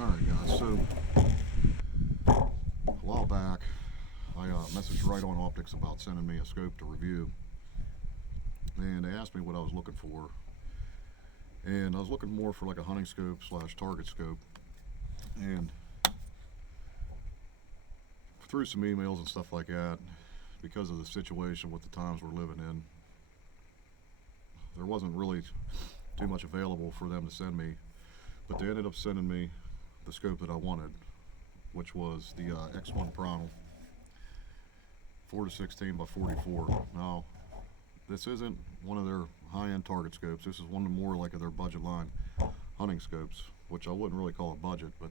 Alright guys, so a while back I messaged Riton Optics about sending me a scope to review, and they asked me what I was looking for, and I was looking more for like a hunting scope slash target scope. And through some emails and stuff like that, because of the situation with the times we're living in, there wasn't really too much available for them to send me, but they ended up sending me the scope that I wanted, which was the X1 Primal 4x16x44. Now, this isn't one of their high-end target scopes. This is one of more like their budget line hunting scopes, which I wouldn't really call a budget, but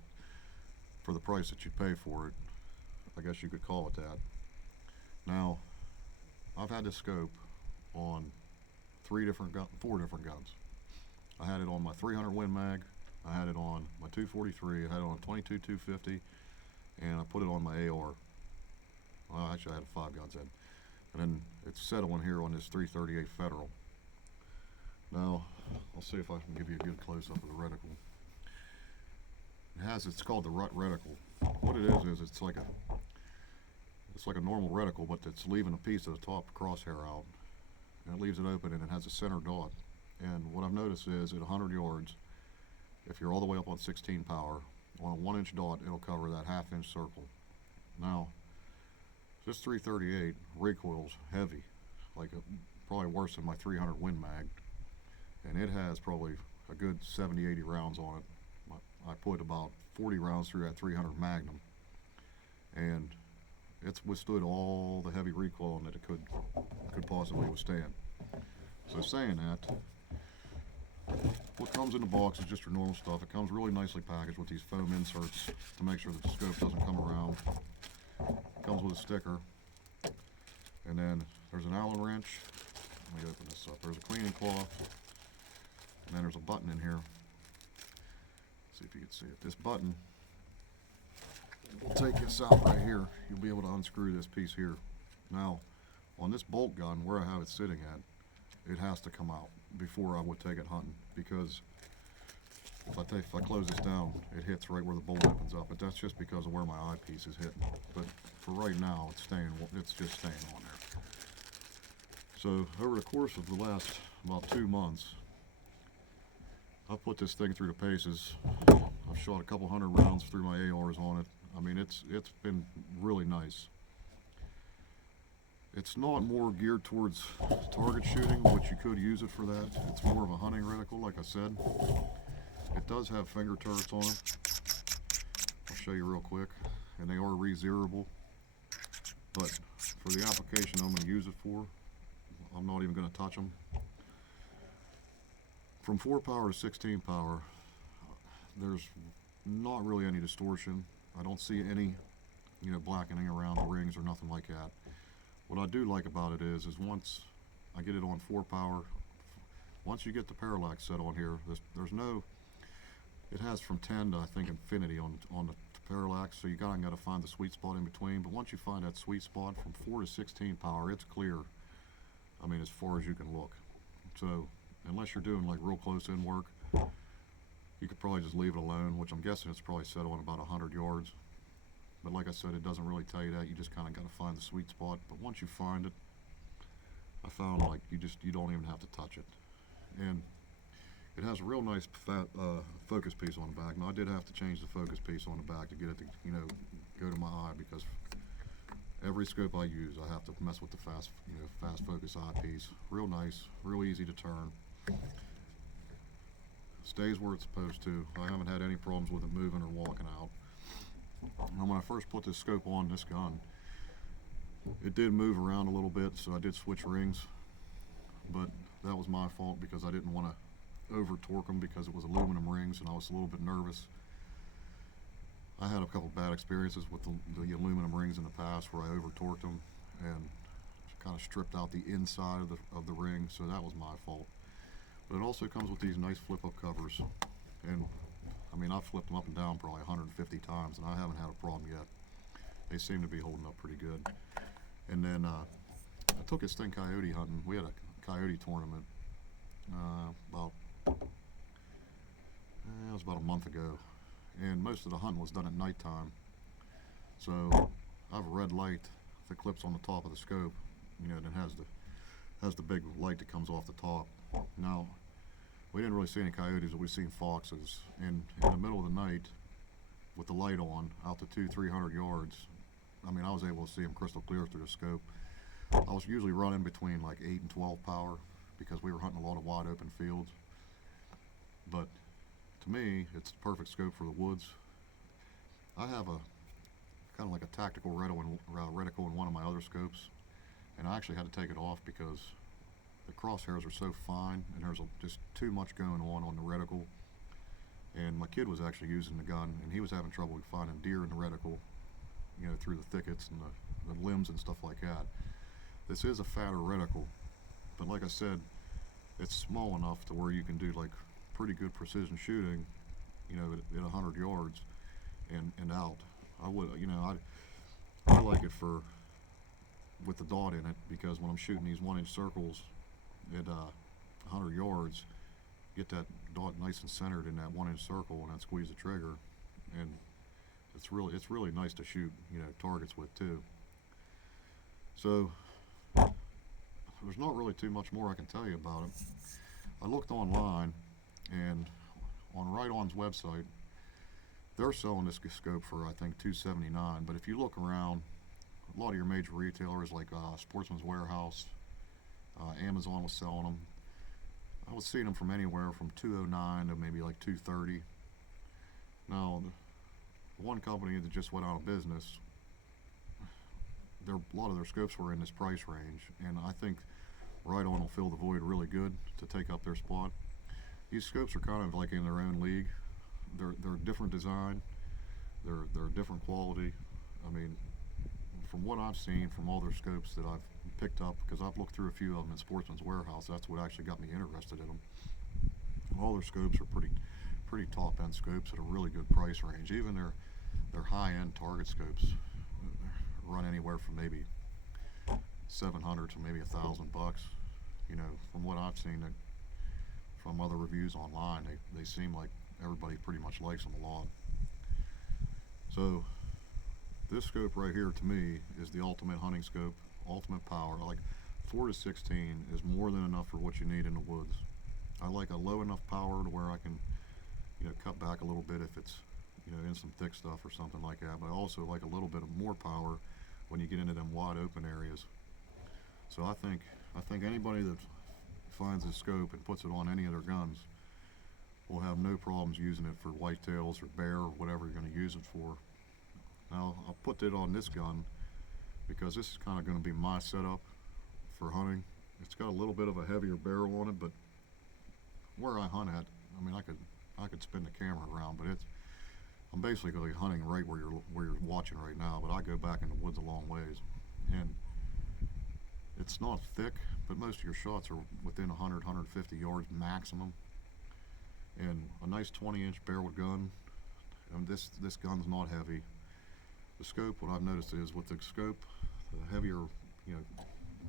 for the price that you pay for it, I guess you could call it that. Now, I've had this scope on four different guns. I had it on my 300 Win Mag, I had it on my 243, I had it on 22-250, and I put it on my AR. Well, actually I had 5 guns in. And then it's set on here on this 338 Federal. Now, I'll see if I can give you a good close-up of the reticle. It's called the Rut reticle. What it is it's like a normal reticle, but it's leaving a piece of the top crosshair out, and it leaves it open, and it has a center dot. And what I've noticed is at 100 yards, if you're all the way up on 16 power, on a 1-inch dot, it'll cover that half-inch circle. Now, this 338 recoils heavy, like probably worse than my 300 Win Mag, and it has probably a good 70-80 rounds on it. I put about 40 rounds through that 300 Magnum, and it's withstood all the heavy recoil that it could possibly withstand. So saying that, what comes in the box is just your normal stuff. It comes really nicely packaged with these foam inserts to make sure that the scope doesn't come around. It comes with a sticker, and then there's an Allen wrench. Let me open this up. There's a cleaning cloth, and then there's a button in here. See if you can see it. This button, we'll take this out right here. You'll be able to unscrew this piece here. Now, on this bolt gun, where I have it sitting at, it has to come out before I would take it hunting, because if I close this down, it hits right where the bolt opens up. But that's just because of where my eyepiece is hitting. But for right now, it's just staying on there. So over the course of the last about 2 months, I've put this thing through the paces. I've shot a couple hundred rounds through my ARs on it. I mean, it's been really nice. It's not more geared towards target shooting, which you could use it for that. It's more of a hunting reticle, like I said. It does have finger turrets on it. I'll show you real quick. And they are re-zeroable. But for the application I'm going to use it for, I'm not even going to touch them. From 4 power to 16 power, there's not really any distortion. I don't see any, blackening around the rings or nothing like that. What I do like about it is once I get it on 4 power, once you get the parallax set on here, there's no, it has from 10 to I think infinity on the parallax, so you got to find the sweet spot in between. But once you find that sweet spot from 4 to 16 power, it's clear. I mean, as far as you can look. So unless you're doing like real close in work, you could probably just leave it alone, which I'm guessing it's probably set on about 100 yards. But like I said, it doesn't really tell you that. You just kind of got to find the sweet spot. But once you find it, I found like you don't even have to touch it. And it has a real nice focus piece on the back. Now I did have to change the focus piece on the back to get it to go to my eye, because every scope I use I have to mess with the fast focus eyepiece. Real nice, real easy to turn. Stays where it's supposed to. I haven't had any problems with it moving or walking out. Now when I first put this scope on this gun, it did move around a little bit, so I did switch rings, but that was my fault because I didn't want to over torque them, because it was aluminum rings and I was a little bit nervous. I had a couple bad experiences with the aluminum rings in the past where I over torqued them and kind of stripped out the inside of the ring, so that was my fault. But it also comes with these nice flip-up covers, and I mean, I've flipped them up and down probably 150 times, and I haven't had a problem yet. They seem to be holding up pretty good. And then I took this thing coyote hunting. We had a coyote tournament it was about a month ago, and most of the hunting was done at nighttime. So I have a red light that clips on the top of the scope, you know, and it has the big light that comes off the top. Now, we didn't really see any coyotes, but we've seen foxes. And in the middle of the night, with the light on, out to 200-300 yards, I mean, I was able to see them crystal clear through the scope. I was usually running between like 8 and 12 power because we were hunting a lot of wide open fields. But to me, it's the perfect scope for the woods. I have a kind of like a tactical reticle in one of my other scopes, and I actually had to take it off because the crosshairs are so fine and there's just too much going on the reticle. And my kid was actually using the gun, and he was having trouble finding deer in the reticle, you know, through the thickets and the limbs and stuff like that. This is a fatter reticle, but like I said, it's small enough to where you can do like pretty good precision shooting, you know, at 100 yards and out. I would, you know, I like it with the dot in it, because when I'm shooting these 1-inch circles at 100 yards, get that dot nice and centered in that 1-inch circle, and then squeeze the trigger, and it's really nice to shoot, you know, targets with too. So there's not really too much more I can tell you about it. I looked online, and on Riton's website, they're selling this scope for I think $279. But if you look around, a lot of your major retailers like Sportsman's Warehouse, Amazon was selling them. I was seeing them from anywhere from $209 to maybe like $230. Now, the one company that just went out of business, a lot of their scopes were in this price range, and I think Riton will fill the void really good to take up their spot. These scopes are kind of like in their own league. They're different design, they're different quality. I mean, from what I've seen from all their scopes that I've picked up, because I've looked through a few of them in Sportsman's Warehouse, that's what actually got me interested in them. All their scopes are pretty top end scopes at a really good price range. Even their high end target scopes run anywhere from maybe $700 to maybe $1,000. You know, from what I've seen from other reviews online, they seem like everybody pretty much likes them a lot. So this scope right here to me is the ultimate hunting scope, ultimate power. Like 4-16 is more than enough for what you need in the woods. I like a low enough power to where I can, you know, cut back a little bit if it's, you know, in some thick stuff or something like that. But I also like a little bit of more power when you get into them wide open areas. So I think anybody that finds this scope and puts it on any of their guns will have no problems using it for whitetails or bear or whatever you're going to use it for. Now, I'll put it on this gun because this is kind of going to be my setup for hunting. It's got a little bit of a heavier barrel on it, but where I hunt at, I mean, I could spin the camera around, but I'm basically hunting right where you're watching right now, but I go back in the woods a long ways. And it's not thick, but most of your shots are within 100, 150 yards maximum. And a nice 20-inch barrel gun, and this gun's not heavy. The scope, what I've noticed is with the scope, the heavier, you know,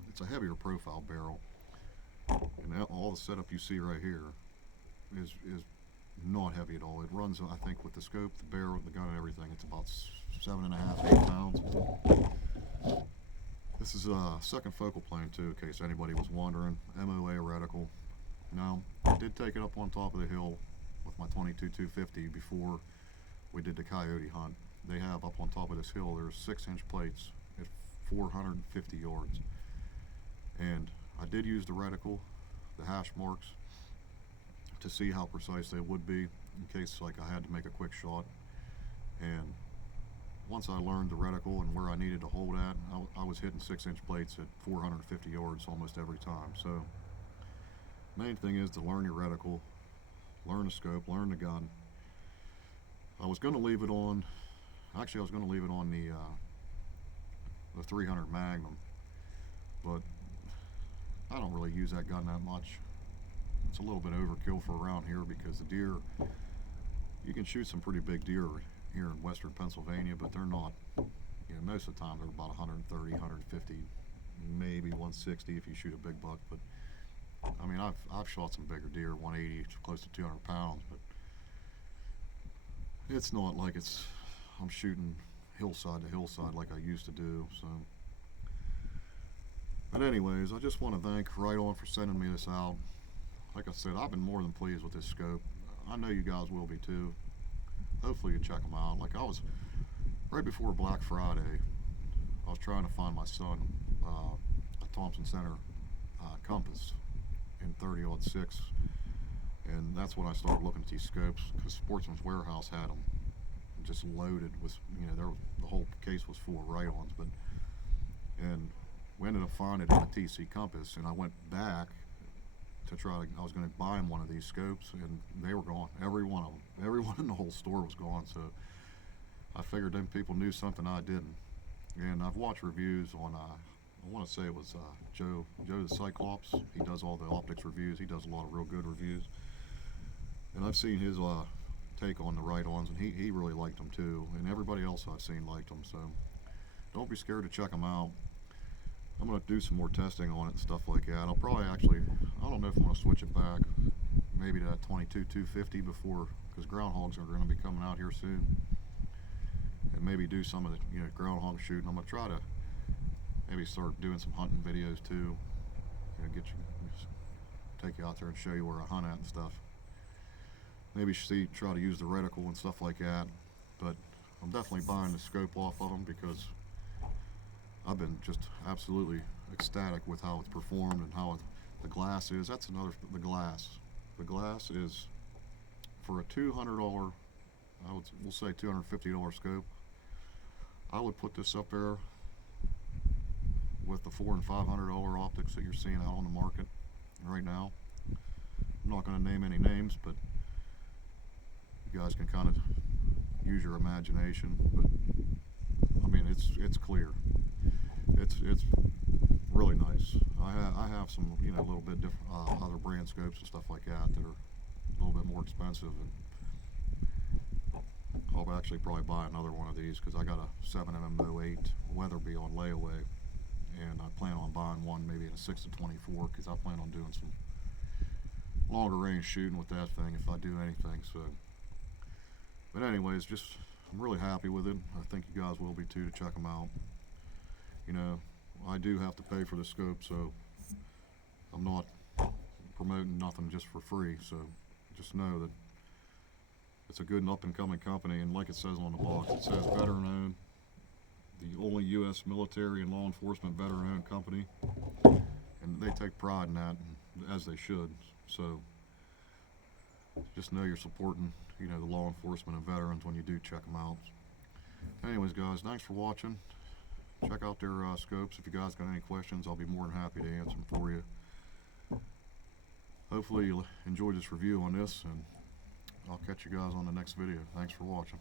it's a heavier profile barrel. And all the setup you see right here is not heavy at all. It runs, I think, with the scope, the barrel, the gun, and everything, it's about 7.5, 8 pounds. This is a second focal plane too, in case anybody was wondering. MOA reticle. Now, I did take it up on top of the hill with my 22-250 before we did the coyote hunt. They have up on top of this hill, there's 6-inch plates at 450 yards. And I did use the reticle, the hash marks, to see how precise they would be in case like I had to make a quick shot. And once I learned the reticle and where I needed to hold at, I was hitting 6-inch plates at 450 yards almost every time. So main thing is to learn your reticle, learn the scope, learn the gun. I was going to leave it on, actually I was going to leave it on the 300 Magnum, but I don't really use that gun that much. It's a little bit overkill for around here because the deer, you can shoot some pretty big deer here in western Pennsylvania, but they're not, you know, most of the time they're about 130, 150, maybe 160 if you shoot a big buck. But I mean, I've shot some bigger deer, 180, close to 200 pounds, but it's not like I'm shooting hillside to hillside like I used to do. So, but anyways, I just want to thank Riton for sending me this out. Like I said, I've been more than pleased with this scope. I know you guys will be too. Hopefully you check them out. Like I was, right before Black Friday, I was trying to find my son a Thompson Center compass in 30-06, and that's when I started looking at these scopes, because Sportsman's Warehouse had them just loaded with, the whole case was full of Ritons. And we ended up finding it in a TC compass, and I went back to I was going to buy him one of these scopes, and they were gone. Every one of them. Everyone in the whole store was gone, so I figured them people knew something I didn't. And I've watched reviews on, I want to say it was Joe the Cyclops. He does all the optics reviews. He does a lot of real good reviews. And I've seen his take on the Ritons, and he really liked them too. And everybody else I've seen liked them, so don't be scared to check them out. I'm going to do some more testing on it and stuff like that. I'll probably actually, I don't know if I'm going to switch it back, maybe to that 22-250 before, because groundhogs are going to be coming out here soon. And maybe do some of the groundhog shooting. I'm going to try to maybe start doing some hunting videos too. Take you out there and show you where I hunt at and stuff. Maybe try to use the reticle and stuff like that. But I'm definitely buying the scope off of them because I've been just absolutely ecstatic with how it's performed and how the glass is. That's another, the glass. The glass is, for a $200, we'll say $250 scope, I would put this up there with the $400 and $500 optics that you're seeing out on the market right now. I'm not going to name any names, but you guys can kind of use your imagination. But I mean, it's clear. It's really nice. I have some a little bit different other brand scopes and stuff like that that are a little bit more expensive, and I'll actually probably buy another one of these because I got a 7mm08 Weatherby on layaway, and I plan on buying one maybe in a 6-24 because I plan on doing some longer range shooting with that thing if I do anything. So, but anyways, I'm really happy with it. I think you guys will be too, to check them out. I do have to pay for the scope, so I'm not promoting nothing just for free. So just know that it's a good and up-and-coming company, and like it says on the box, it says veteran-owned, the only U.S. military and law enforcement veteran-owned company, and they take pride in that, as they should. So just know you're supporting, the law enforcement and veterans when you do check them out. Anyways, guys, thanks for watching. Check out their scopes. If you guys got any questions, I'll be more than happy to answer them for you. Hopefully you'll enjoy this review on this, and I'll catch you guys on the next video. Thanks for watching.